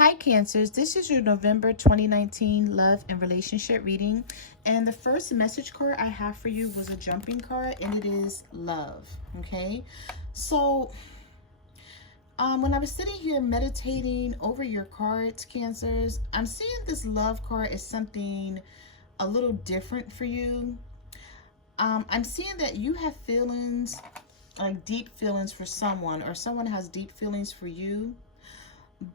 Hi Cancers, this is your November 2019 love and relationship reading, and the first message card I have for you was a jumping card, and it is love. Okay, so when I was sitting here meditating over your cards, Cancers, I'm seeing this love card as something a little different for you. I'm seeing that you have feelings, like deep feelings for someone, or someone has deep feelings for you,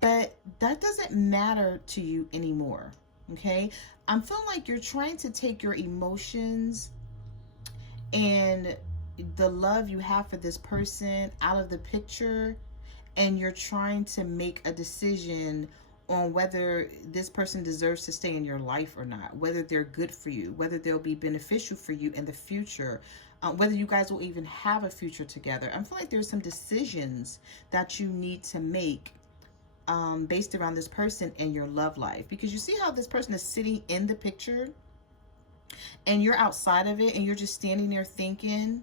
but that doesn't matter to you anymore. Okay, I'm feeling like you're trying to take your emotions and the love you have for this person out of the picture, and you're trying to make a decision on whether this person deserves to stay in your life or not, whether they're good for you, whether they'll be beneficial for you in the future, whether you guys will even have a future together. I feel like there's some decisions that you need to make based around this person and your love life, because you see how this person is sitting in the picture and you're outside of it and you're just standing there thinking.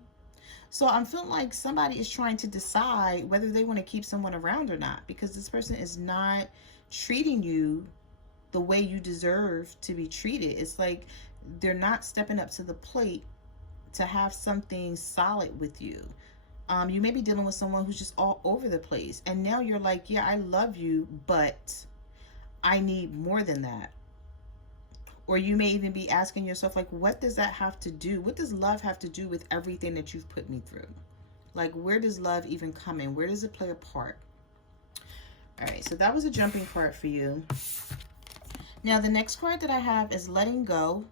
So I'm feeling like somebody is trying to decide whether they want to keep someone around or not, because this person is not treating you the way you deserve to be treated. It's like they're not stepping up to the plate to have something solid with you. You may be dealing with someone who's just all over the place, and now you're like, yeah, I love you, but I need more than that. Or you may even be asking yourself, like, what does that have to do? What does love have to do with everything that you've put me through? Like, where does love even come in? Where does it play a part? All right, so that was a jumping card for you. Now, the next card that I have is letting go.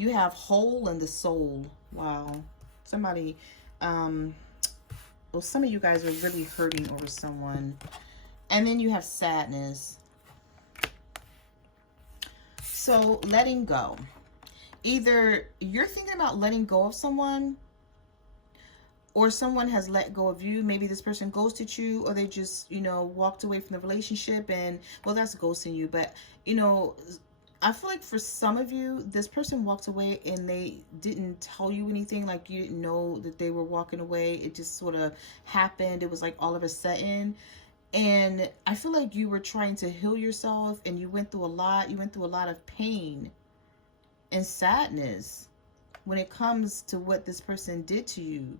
You have hole in the soul. Wow. Somebody, well, some of you guys are really hurting over someone. And then you have sadness. So letting go. Either you're thinking about letting go of someone, or someone has let go of you. Maybe this person ghosted you, or they just, walked away from the relationship, and, well, that's ghosting you. But, I feel like for some of you, this person walked away and they didn't tell you anything. Like, you didn't know that they were walking away. It just sort of happened. It was like all of a sudden. And I feel like you were trying to heal yourself, and you went through a lot. You went through a lot of pain and sadness when it comes to what this person did to you.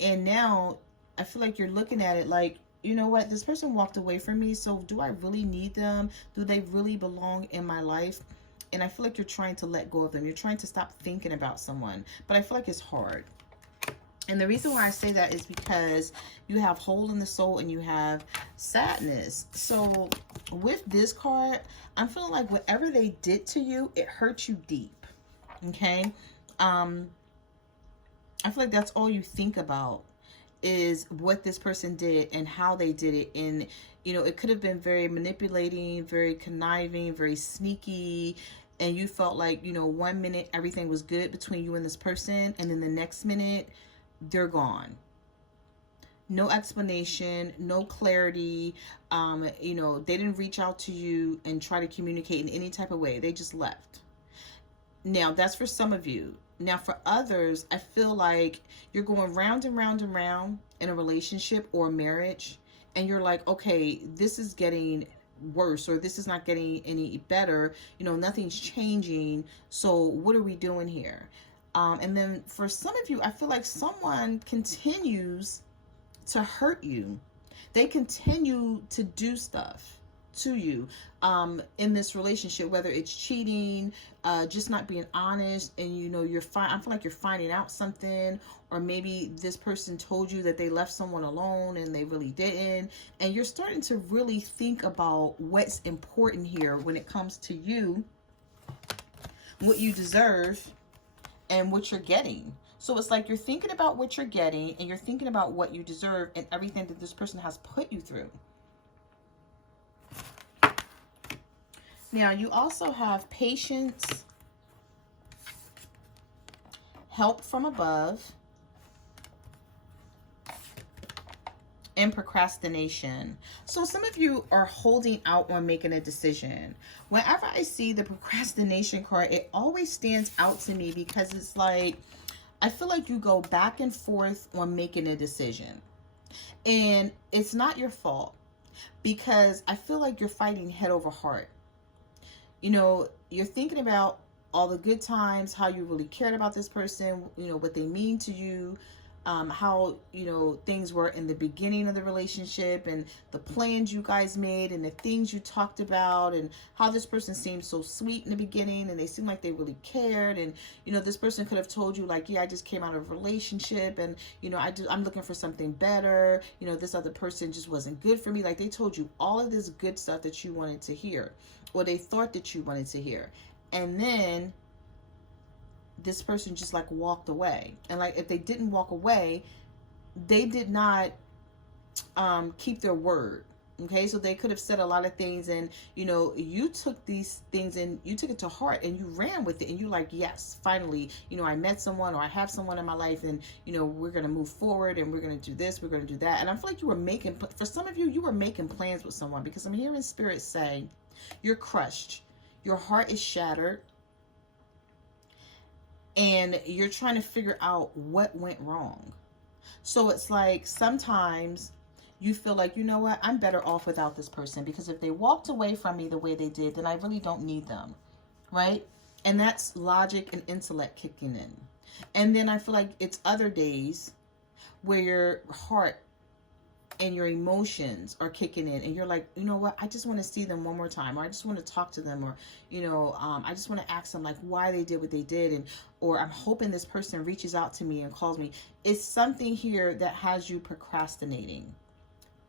And now I feel like you're looking at it like, you know what, this person walked away from me, so do I really need them? Do they really belong in my life? And I feel like you're trying to let go of them. You're trying to stop thinking about someone, but I feel like it's hard. And the reason why I say that is because you have hole in the soul and you have sadness. So with this card, I'm feeling like whatever they did to you, it hurt you deep. Okay? I feel like that's all you think about, is what this person did and how they did it. And, it could have been very manipulating, very conniving, very sneaky. And you felt like, 1 minute everything was good between you and this person, and then the next minute they're gone. No explanation, no clarity. They didn't reach out to you and try to communicate in any type of way. They just left. Now, that's for some of you. Now, for others, I feel like you're going round and round and round in a relationship or a marriage, and you're like, okay, this is getting worse, or this is not getting any better. Nothing's changing. So what are we doing here? And then for some of you, I feel like someone continues to hurt you. They continue to do stuff to you in this relationship, whether it's cheating, just not being honest, and you're fine. I feel like you're finding out something, or maybe this person told you that they left someone alone and they really didn't, and you're starting to really think about what's important here when it comes to you, what you deserve, and what you're getting. So it's like you're thinking about what you're getting, and you're thinking about what you deserve and everything that this person has put you through. Now, you also have patience, help from above, and procrastination. So some of you are holding out on making a decision. Whenever I see the procrastination card, it always stands out to me, because it's like, I feel like you go back and forth on making a decision. And it's not your fault, because I feel like you're fighting head over heart. You know, you're thinking about all the good times, how you really cared about this person, you know, what they mean to you, how, you know, things were in the beginning of the relationship, and the plans you guys made, and the things you talked about, and how this person seemed so sweet in the beginning, and they seemed like they really cared. And, you know, this person could have told you like, yeah, I just came out of a relationship, and, you know, I'm looking for something better. You know, this other person just wasn't good for me. Like, they told you all of this good stuff that you wanted to hear, or they thought that you wanted to hear. And then this person just like walked away. And like, if they didn't walk away, they did not keep their word. Okay, so they could have said a lot of things, and, you know, you took these things and you took it to heart, and you ran with it, and you like, yes, finally, you know, I met someone, or I have someone in my life, and, you know, we're going to move forward, and we're going to do this, we're going to do that. And I feel like you were making, for some of you, you were making plans with someone, because I'm hearing spirit say you're crushed, your heart is shattered, and you're trying to figure out what went wrong. So it's like, sometimes you feel like, you know what, I'm better off without this person, because if they walked away from me the way they did, then I really don't need them, right? And that's logic and intellect kicking in. And then I feel like it's other days where your heart and your emotions are kicking in, and you're like, you know what, I just want to see them one more time, or I just want to talk to them, or, you know, I just want to ask them like why they did what they did, and, or I'm hoping this person reaches out to me and calls me. It's something here that has you procrastinating,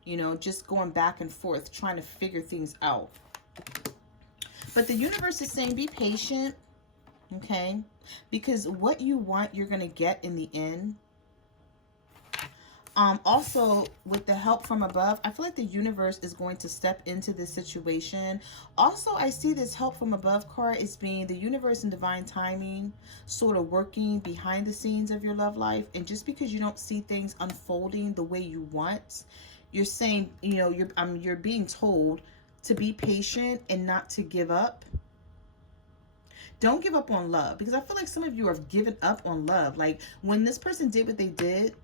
you know, just going back and forth, trying to figure things out. But the universe is saying, be patient, okay? Because what you want, you're going to get in the end. Also, with the help from above, I feel like the universe is going to step into this situation. Also, I see this help from above card as being the universe and divine timing sort of working behind the scenes of your love life. And just because you don't see things unfolding the way you want, you're saying, you know, you're being told to be patient and not to give up. Don't give up on love, because I feel like some of you have given up on love. Like, when this person did what they did,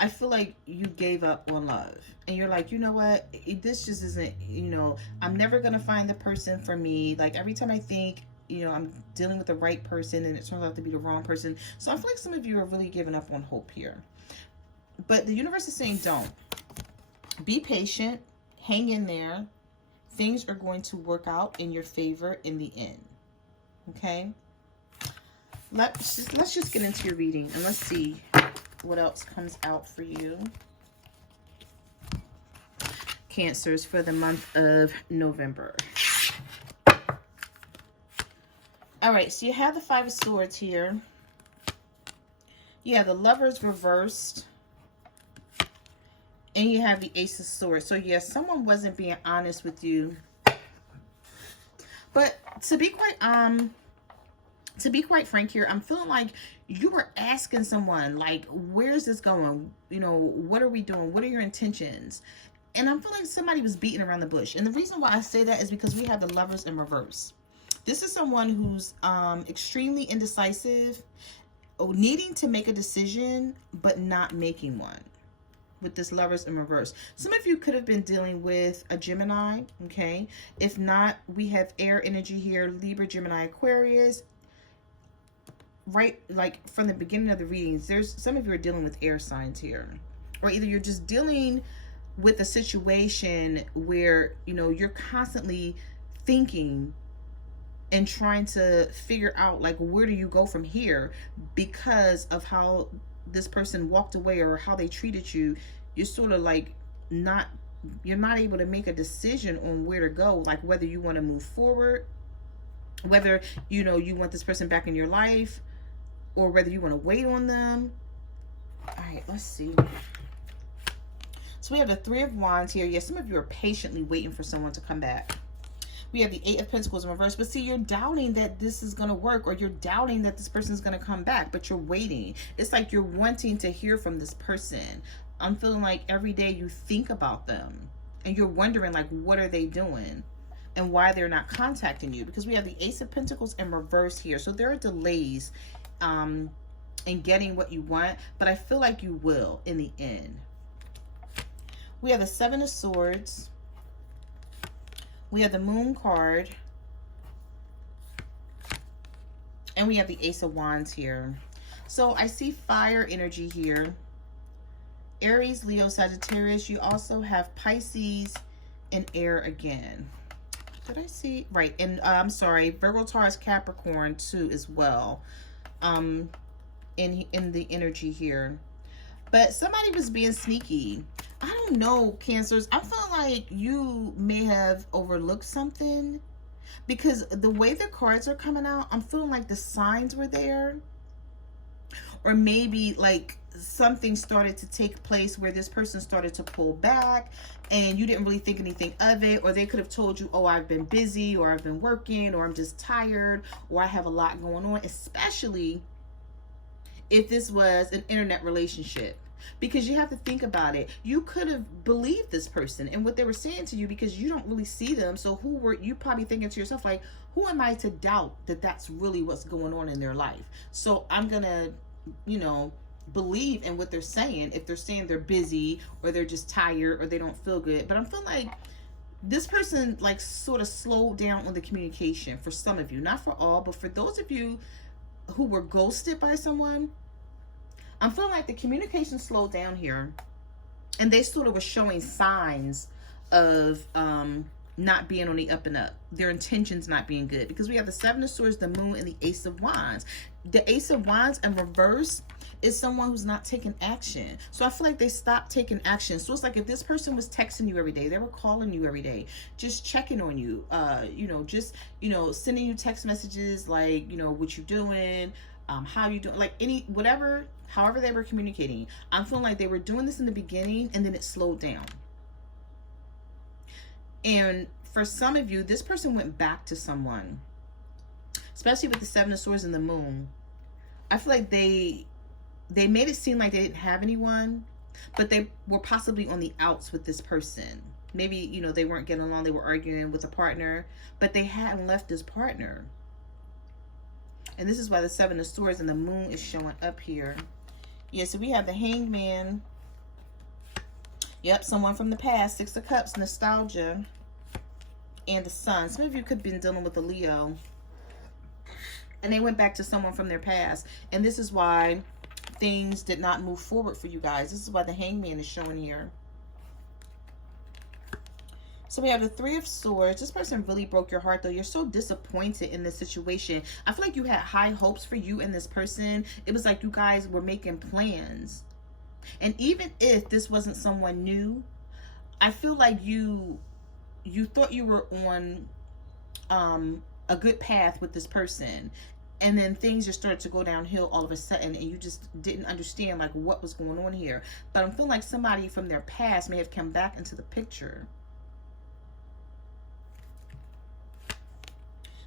I feel like you gave up on love, and you're like, you know what, this just isn't, you know, I'm never going to find the person for me. Like, every time I think, you know, I'm dealing with the right person, and it turns out to be the wrong person. So I feel like some of you are really giving up on hope here. But the universe is saying, don't. Be patient. Hang in there. Things are going to work out in your favor in the end. Okay? Let's just get into your reading, and let's see what else comes out for you, Cancers, for the month of November. All right, so you have the Five of Swords here. You have the Lovers reversed, and you have the Ace of Swords. So yes, someone wasn't being honest with you. But to be quite frank here, I'm feeling like you were asking someone, like, where's this going? You know, what are we doing? What are your intentions? And I'm feeling like somebody was beating around the bush. And the reason why I say that is because we have the Lovers in reverse. This is someone who's extremely indecisive, needing to make a decision, but not making one. With this Lovers in reverse, some of you could have been dealing with a Gemini, okay? If not, we have air energy here, Libra, Gemini, Aquarius. Right, like from the beginning of the readings, there's some of you are dealing with air signs here, or either you're just dealing with a situation where, you know, you're constantly thinking and trying to figure out, like, where do you go from here because of how this person walked away or how they treated you. You're sort of like you're not able to make a decision on where to go, like whether you want to move forward, whether, you know, you want this person back in your life, or whether you want to wait on them. All right, let's see. So we have the Three of Wands here. Yes, some of you are patiently waiting for someone to come back. We have the Eight of Pentacles in reverse. But see, you're doubting that this is going to work, or you're doubting that this person is going to come back, but you're waiting. It's like you're wanting to hear from this person. I'm feeling like every day you think about them, and you're wondering, like, what are they doing? And why they're not contacting you, because we have the Ace of Pentacles in reverse here. So there are delays in getting what you want, but I feel like you will in the end. We have the Seven of Swords. We have the Moon card. And we have the Ace of Wands here. So I see fire energy here. Aries, Leo, Sagittarius. You also have Pisces and air again. Did I see? Right. And I'm sorry, Virgo, Taurus, Capricorn too as well. In the energy here. But somebody was being sneaky. I don't know, Cancers. I feel like you may have overlooked something, because the way the cards are coming out, I'm feeling like the signs were there. Or maybe like something started to take place where this person started to pull back and you didn't really think anything of it. Or they could have told you, oh, I've been busy, or I've been working, or I'm just tired, or I have a lot going on. Especially if this was an internet relationship. Because you have to think about it. You could have believed this person and what they were saying to you, because you don't really see them. So who were you probably thinking to yourself, like, who am I to doubt that that's really what's going on in their life? So I'm going to, you know, believe in what they're saying. If they're saying they're busy, or they're just tired, or they don't feel good. But I'm feeling like this person like sort of slowed down on the communication for some of you. Not for all, but for those of you who were ghosted by someone, I'm feeling like the communication slowed down here, and they sort of were showing signs of not being on the up and up. Their intentions not being good, because we have the Seven of Swords, the Moon, and the Ace of Wands. The Ace of Wands in reverse is someone who's not taking action. So I feel like they stopped taking action. So it's like if this person was texting you every day, they were calling you every day, just checking on you, you know, just, you know, sending you text messages like, you know, what you doing, how you doing, like any, whatever, however they were communicating. I'm feeling like they were doing this in the beginning and then it slowed down. And for some of you, this person went back to someone, especially with the Seven of Swords and the Moon. I feel like they made it seem like they didn't have anyone, but they were possibly on the outs with this person. Maybe, you know, they weren't getting along, they were arguing with a partner, but they hadn't left this partner. And this is why the Seven of Swords and the Moon is showing up here. Yeah, so we have the Hangman. Yep, someone from the past. Six of Cups, nostalgia. And the Sun. Some of you could have been dealing with a Leo, and they went back to someone from their past. And this is why things did not move forward for you guys. This is why the Hangman is showing here. So we have the Three of Swords. This person really broke your heart, though. You're so disappointed in this situation. I feel like you had high hopes for you and this person. It was like you guys were making plans. And even if this wasn't someone new, I feel like you thought you were on a good path with this person. And then things just started to go downhill all of a sudden, and you just didn't understand like what was going on here. But I'm feeling like somebody from their past may have come back into the picture.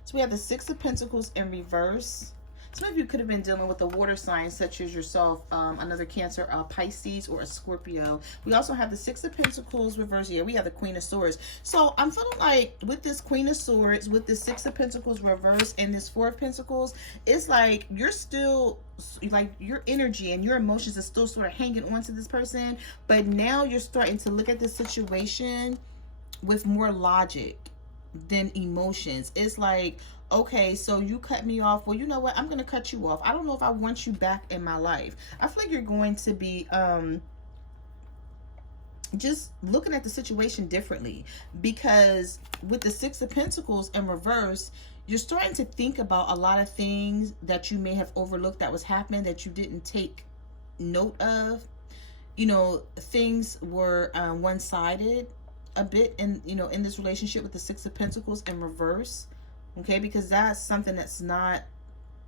So we have the Six of Pentacles in reverse. Some of you could have been dealing with a water sign such as yourself, another Cancer, Pisces, or a Scorpio. We also have the Six of Pentacles reverse here. We have the Queen of Swords. So I'm feeling like with this Queen of Swords, with the Six of Pentacles reverse, and this Four of Pentacles, it's like you're still, like your energy and your emotions are still sort of hanging on to this person. But now you're starting to look at this situation with more logic than emotions. It's like, okay, so you cut me off. Well, you know what? I'm going to cut you off. I don't know if I want you back in my life. I feel like you're going to be just looking at the situation differently, because with the Six of Pentacles in reverse, you're starting to think about a lot of things that you may have overlooked that was happening that you didn't take note of. You know, things were one-sided a bit in, you know, in this relationship with the Six of Pentacles in reverse. Okay, because that's something that's not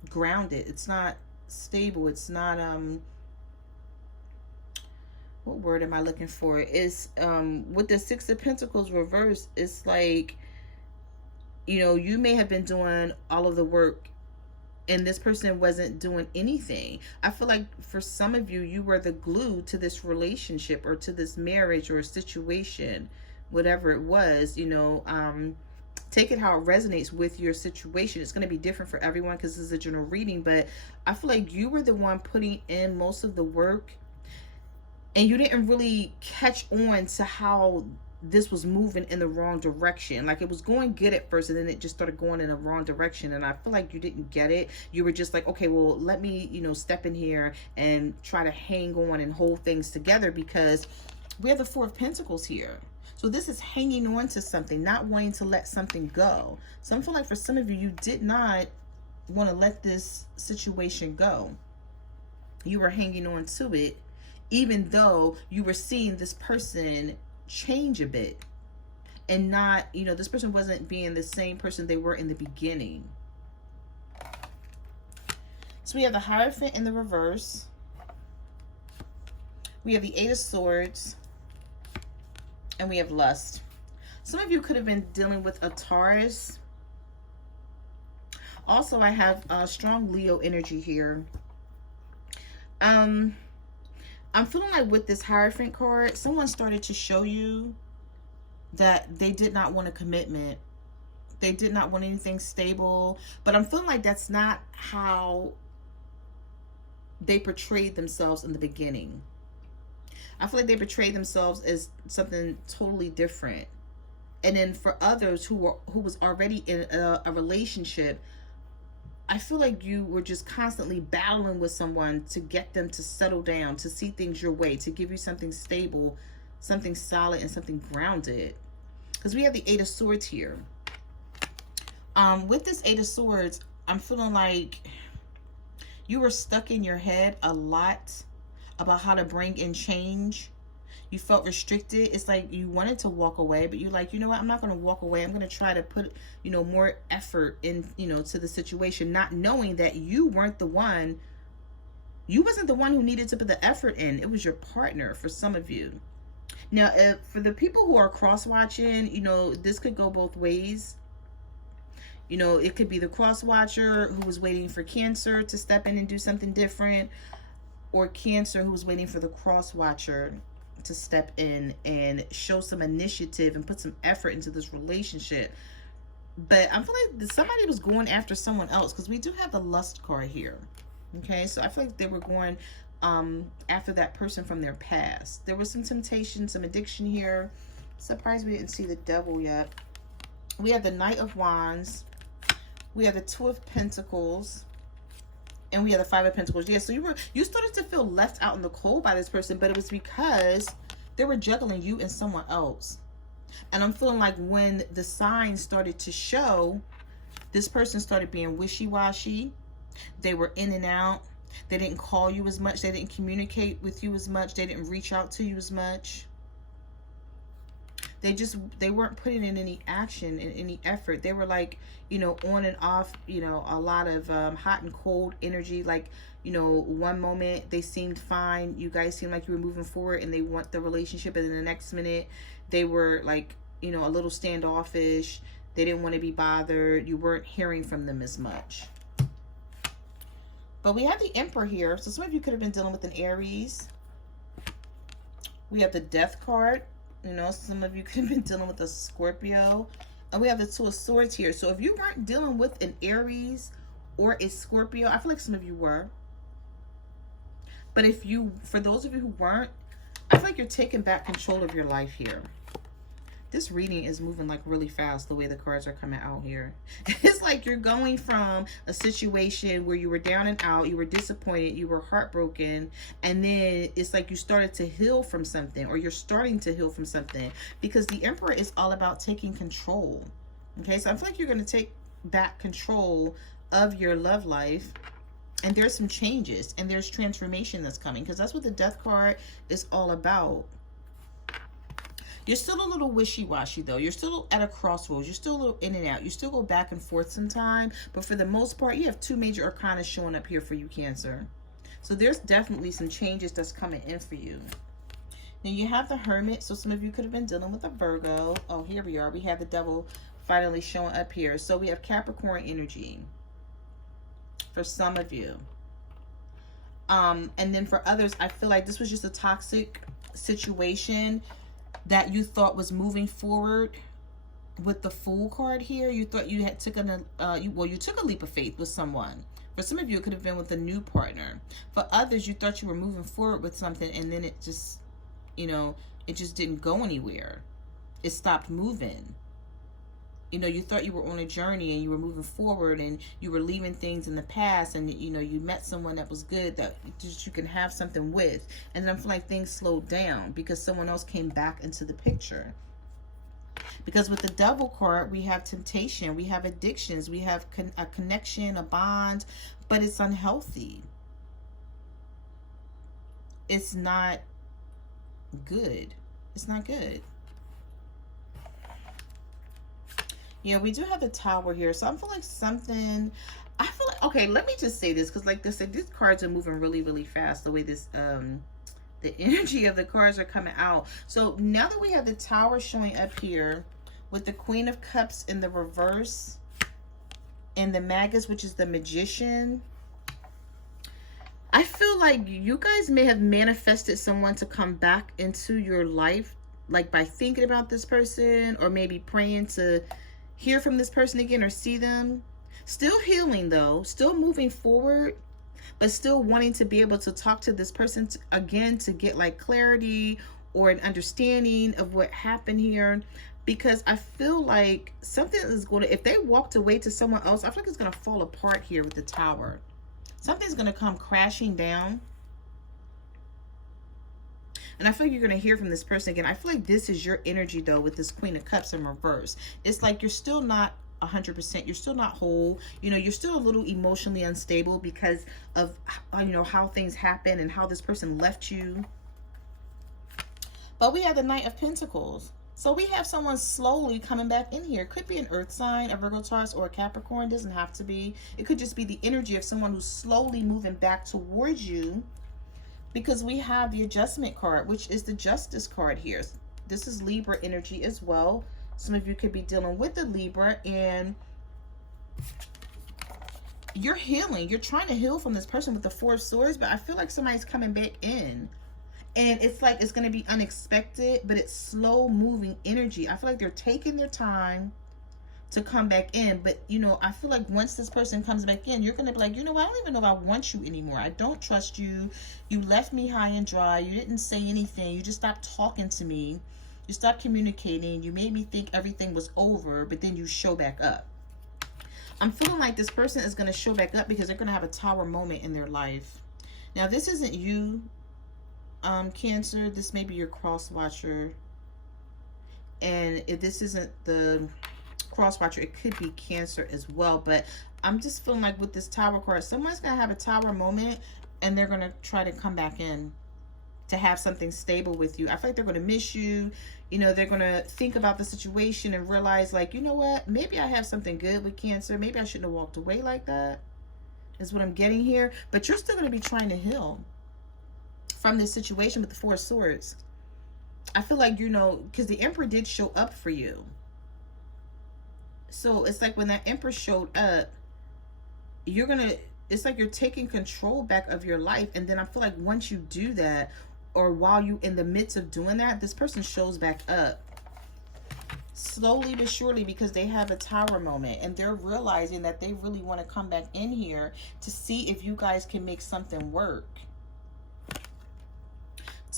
grounded. It's not stable. It's not what word am I looking for? It's with the Six of Pentacles reverse, it's like, you know, you may have been doing all of the work and this person wasn't doing anything. I feel like for some of you, you were the glue to this relationship or to this marriage or a situation, whatever it was, you know. Take it how it resonates with your situation. It's going to be different for everyone because this is a general reading, but I feel like you were the one putting in most of the work and you didn't really catch on to how this was moving in the wrong direction. Like, it was going good at first, and then it just started going in the wrong direction, and I feel like you didn't get it. You were just like, okay, well, let me, step in here and try to hang on and hold things together, because we have the Four of Pentacles here. So this is hanging on to something, not wanting to let something go. So I feel like for some of you, you did not want to let this situation go. You were hanging on to it, even though you were seeing this person change a bit, and not, this person wasn't being the same person they were in the beginning. So we have the Hierophant in the reverse. We have the Eight of Swords. And we have Lust. Some of you could have been dealing with a Taurus. Also, I have strong Leo energy here. I'm feeling like with this Hierophant card, someone started to show you that they did not want a commitment. They did not want anything stable. But I'm feeling like that's not how they portrayed themselves in the beginning. I feel like they portrayed themselves as something totally different. And then for others who was already in a relationship, I feel like you were just constantly battling with someone to get them to settle down, to see things your way, to give you something stable, something solid, and something grounded. Because we have the Eight of Swords here. With this Eight of Swords, I'm feeling like you were stuck in your head a lot about how to bring in change. You felt restricted. It's like you wanted to walk away, but you're like, you know what? I'm not going to walk away. I'm going to try to put, more effort in, to the situation, not knowing that you weren't the one. You wasn't the one who needed to put the effort in. It was your partner for some of you. Now, for the people who are cross-watching, this could go both ways. It could be the cross-watcher who was waiting for Cancer to step in and do something different, or Cancer who was waiting for the cross-watcher to step in and show some initiative and put some effort into this relationship. But I feel like somebody was going after someone else, because we do have the Lust card here. Okay, so I feel like they were going after that person from their past. There was some temptation, some addiction here. Surprised we didn't see the Devil yet. We have the Knight of Wands. We have the Two of Pentacles. And we have the Five of Pentacles. Yeah, so you started to feel left out in the cold by this person, but it was because they were juggling you and someone else. And I'm feeling like when the signs started to show, this person started being wishy-washy. They were in and out. They didn't call you as much. They didn't communicate with you as much. They didn't reach out to you as much. They weren't putting in any action and any effort. They were like, on and off, a lot of hot and cold energy. Like, one moment they seemed fine. You guys seemed like you were moving forward and they want the relationship. And then the next minute they were like, a little standoffish. They didn't want to be bothered. You weren't hearing from them as much. But we have the Emperor here. So some of you could have been dealing with an Aries. We have the Death card. Some of you could have been dealing with a Scorpio. And we have the Two of Swords here. So if you weren't dealing with an Aries or a Scorpio, I feel like some of you were. But for those of you who weren't, I feel like you're taking back control of your life here. This reading is moving like really fast the way the cards are coming out here. It's like you're going from a situation where you were down and out, you were disappointed, you were heartbroken, and then it's like you started to heal from something, or you're starting to heal from something, because the Emperor is all about taking control. Okay, so I feel like you're going to take back control of your love life, and there's some changes and there's transformation that's coming, because that's what the Death card is all about. You're still a little wishy-washy, though. You're still at a crossroads. You're still a little in and out. You still go back and forth sometime. But for the most part, you have two major arcana showing up here for you, Cancer. So there's definitely some changes that's coming in for you. Now, you have the Hermit. So some of you could have been dealing with a Virgo. Oh, here we are. We have the Devil finally showing up here. So we have Capricorn energy for some of you. And then for others, I feel like this was just a toxic situation that you thought was moving forward. With the Fool card here, you thought you had you took a leap of faith with someone. For some of you, it could have been with a new partner. For others, you thought you were moving forward with something, and then it just, you know, it just didn't go anywhere. It stopped moving. You know, you thought you were on a journey and you were moving forward and you were leaving things in the past, and you know, you met someone that was good, that just you can have something with, and then I feel like things slowed down because someone else came back into the picture. Because with the Devil card, we have temptation, we have addictions, we have a connection, a bond, but it's unhealthy. It's not good. It's not good. Yeah, we do have the Tower here. So I feel like something, I feel like, okay, let me just say this, because like I said, these cards are moving really, really fast, the way this, the energy of the cards are coming out. So now that we have the Tower showing up here with the Queen of Cups in the reverse and the Magus, which is the Magician, I feel like you guys may have manifested someone to come back into your life, like by thinking about this person, or maybe praying to hear from this person again or see them. Still healing though, still moving forward, but still wanting to be able to talk to this person again to get like clarity or an understanding of what happened here. Because I feel like something is going to, if they walked away to someone else, I feel like it's going to fall apart here with the Tower. Something's going to come crashing down. And I feel like you're going to hear from this person again. I feel like this is your energy, though, with this Queen of Cups in reverse. It's like you're still not 100%. You're still not whole. You know, you're still a little emotionally unstable because of, you know, how things happen and how this person left you. But we have the Knight of Pentacles. So we have someone slowly coming back in here. Could be an earth sign, a Virgo, Taurus, or a Capricorn. Doesn't have to be. It could just be the energy of someone who's slowly moving back towards you. Because we have the Adjustment card, which is the Justice card here. This is Libra energy as well. Some of you could be dealing with the Libra, and you're healing. You're trying to heal from this person with the Four of Swords, but I feel like somebody's coming back in. And it's like it's going to be unexpected, but it's slow moving energy. I feel like they're taking their time to come back in. But, you know, I feel like once this person comes back in, you're going to be like, you know what? I don't even know if I want you anymore. I don't trust you. You left me high and dry. You didn't say anything. You just stopped talking to me. You stopped communicating. You made me think everything was over, but then you show back up. I'm feeling like this person is going to show back up because they're going to have a Tower moment in their life. Now, this isn't you, Cancer. This may be your cross watcher. And if this isn't the cross watcher, it could be Cancer as well. But I'm just feeling like with this Tower card, someone's going to have a Tower moment and they're going to try to come back in to have something stable with you. I feel like they're going to miss you. You know, they're going to think about the situation and realize, like, you know what? Maybe I have something good with Cancer. Maybe I shouldn't have walked away like that, is what I'm getting here. But you're still going to be trying to heal from this situation with the Four of Swords. I feel like, you know, because the Emperor did show up for you. So it's like when that Emperor showed up, you're going to, it's like you're taking control back of your life. And then I feel like once you do that, or while you in the midst of doing that, this person shows back up slowly but surely, because they have a Tower moment and they're realizing that they really want to come back in here to see if you guys can make something work.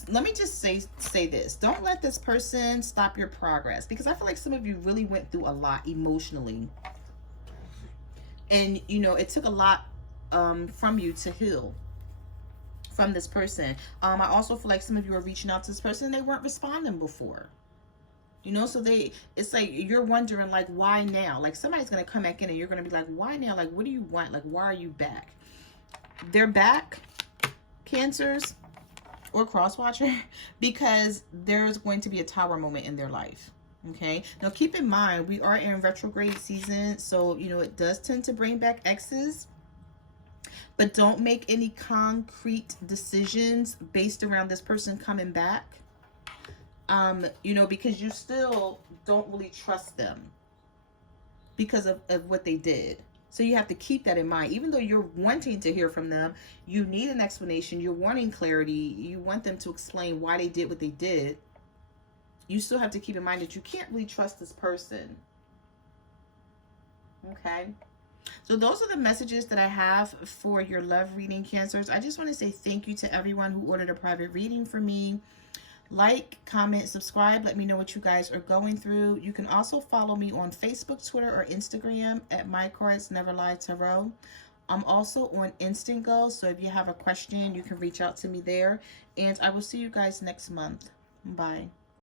Let me just say this. Don't let this person stop your progress, because I feel like some of you really went through a lot emotionally. And, you know, it took a lot from you to heal from this person. I also feel like some of you are reaching out to this person and they weren't responding before. You know, so it's like you're wondering, like, why now? Like, somebody's going to come back in and you're going to be like, why now? Like, what do you want? Like, why are you back? They're back, Cancers or crosswatcher, because there's going to be a Tower moment in their life. Okay, now keep in mind, we are in retrograde season, so you know it does tend to bring back exes, but don't make any concrete decisions based around this person coming back. You know, because you still don't really trust them because of what they did. So you have to keep that in mind. Even though you're wanting to hear from them, you need an explanation, you're wanting clarity, you want them to explain why they did what they did. You still have to keep in mind that you can't really trust this person. Okay? So those are the messages that I have for your love reading, Cancers. I just want to say thank you to everyone who ordered a private reading for me. Like, comment, subscribe. Let me know what you guys are going through. You can also follow me on Facebook, Twitter, or Instagram at My Cards Never Lie Tarot. I'm also on Instant Go, so if you have a question, you can reach out to me there. And I will see you guys next month. Bye.